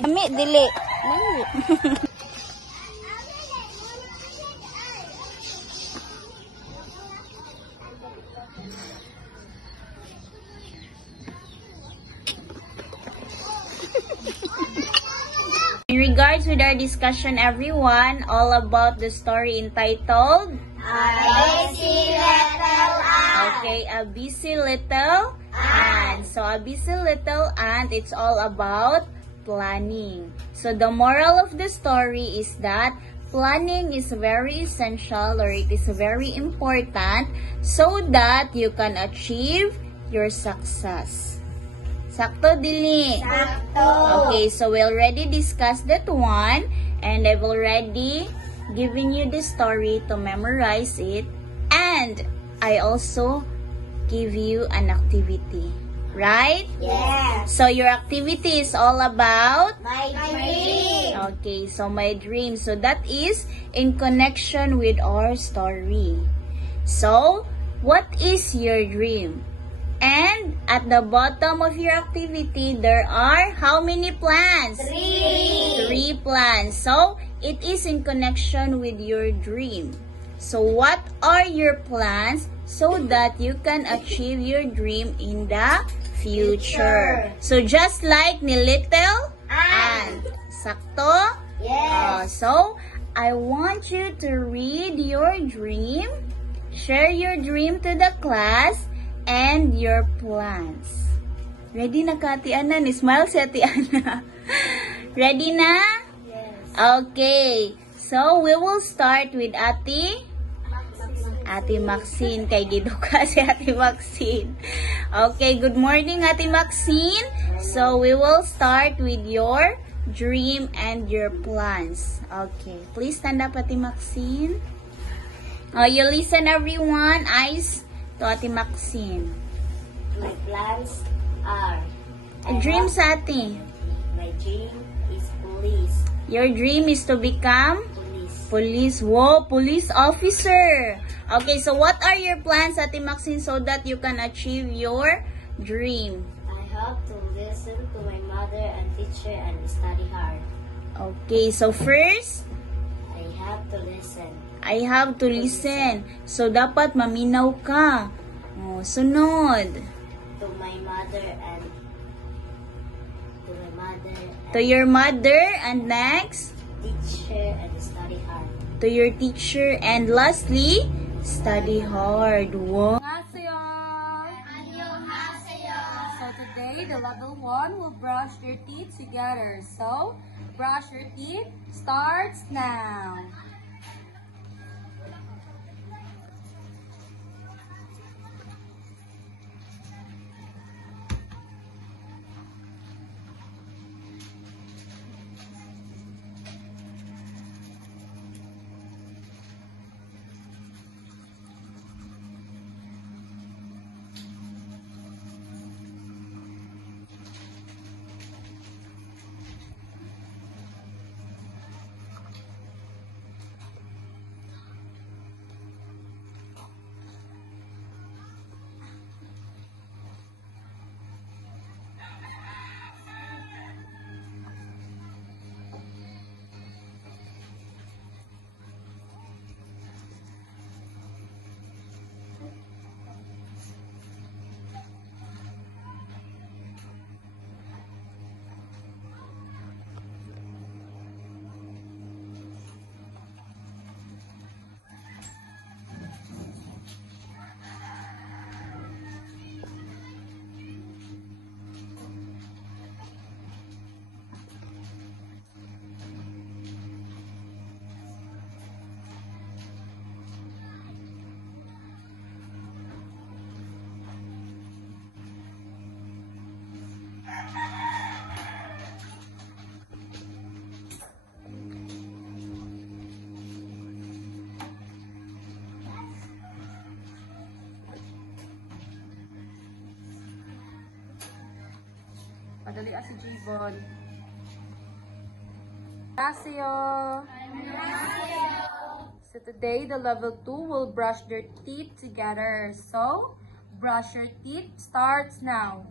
Kami, dili. In regards with our discussion, everyone, all about the story entitled A Busy Little Ant. Okay, A Busy Little Ant. So, A Busy Little Ant, it's all about planning. So, the moral of the story is that planning is very essential, or it is very important so that you can achieve your success. Sakto, dili? Sakto. Okay, so we already discussed that one, and I've already given you the story to memorize it, and I also give you an activity, right? Yes. So your activity is all about? My dream. Okay, so my dream. So that is in connection with our story. So, what is your dream? And at the bottom of your activity, there are how many plans? 3. 3 plans. So, it is in connection with your dream. So, what are your plans so that you can achieve your dream in the future? So, just like ni Little Ant. Sakto? Yes. So, I want you to read your dream, share your dream to the class, and your plans. Ready na ka, Ate Ana? Ni-smile si Ate Ana. Ready na? Yes. Okay. So, we will start with Ate Maxine. Kay giduka si Ate Maxine. Okay, good morning, Ate Maxine. So, we will start with your dream and your plans. Okay. Please stand up, Ate Maxine. You listen, everyone. Eyes to Ate Maxine. My plans are... Dreams, Ate. My dream is police. Your dream is to become? Police. Wow, police officer. Okay, so what are your plans, Ate Maxine, so that you can achieve your dream? I have to listen to my mother and teacher and study hard. Okay, so first, I have to listen. I have to listen. So, dapat maminaw ka. Oh, sunod. To my mother and... To your mother, and next? Teacher and study hard. To your teacher, and lastly, study hard. Wow. So today, the level 1 will brush your teeth together. So, brush your teeth starts now. Padali si Jibon. Annyeonghaseyo. So today, the level 2 will brush their teeth together. So, brush your teeth starts now.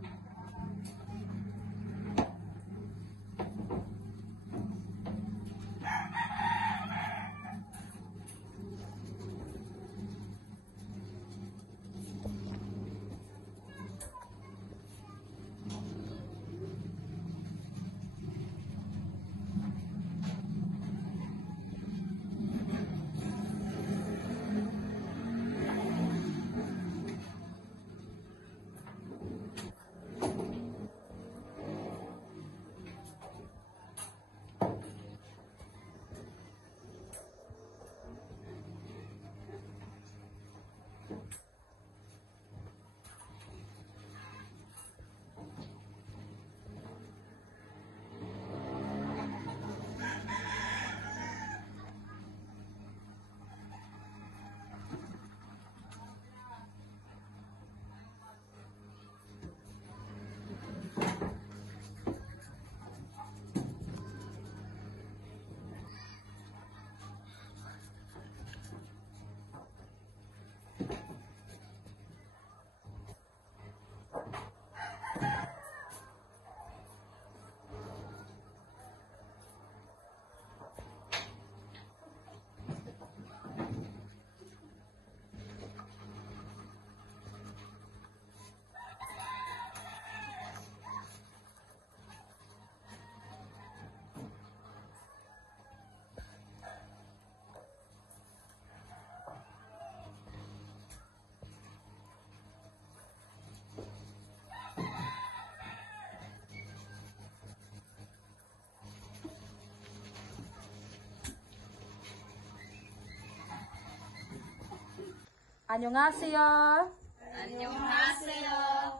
Annyeonghaseyo! Annyeonghaseyo!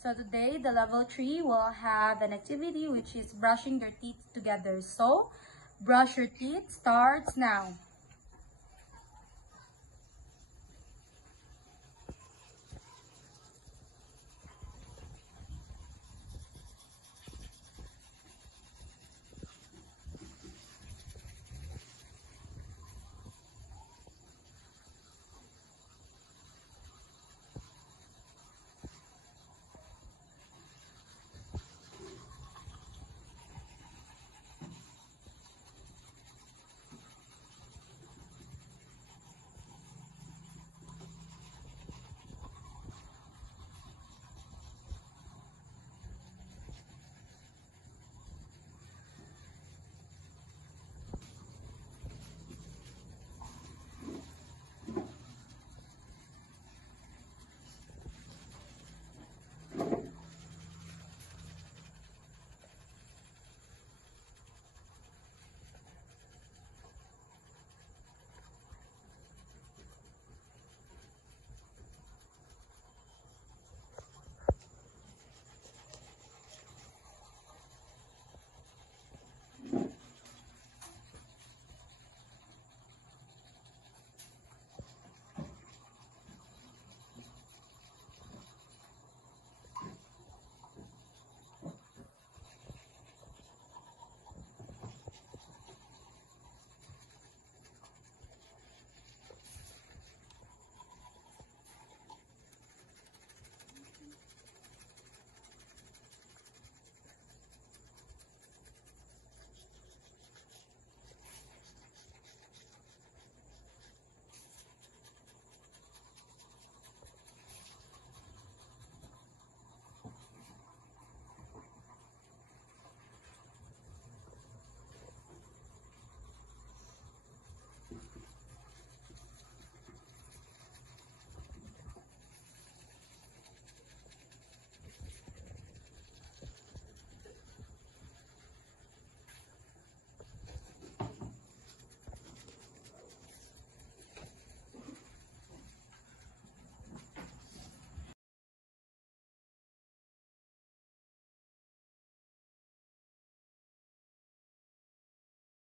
So today, the level 3 will have an activity which is brushing their teeth together. So, brush your teeth starts now.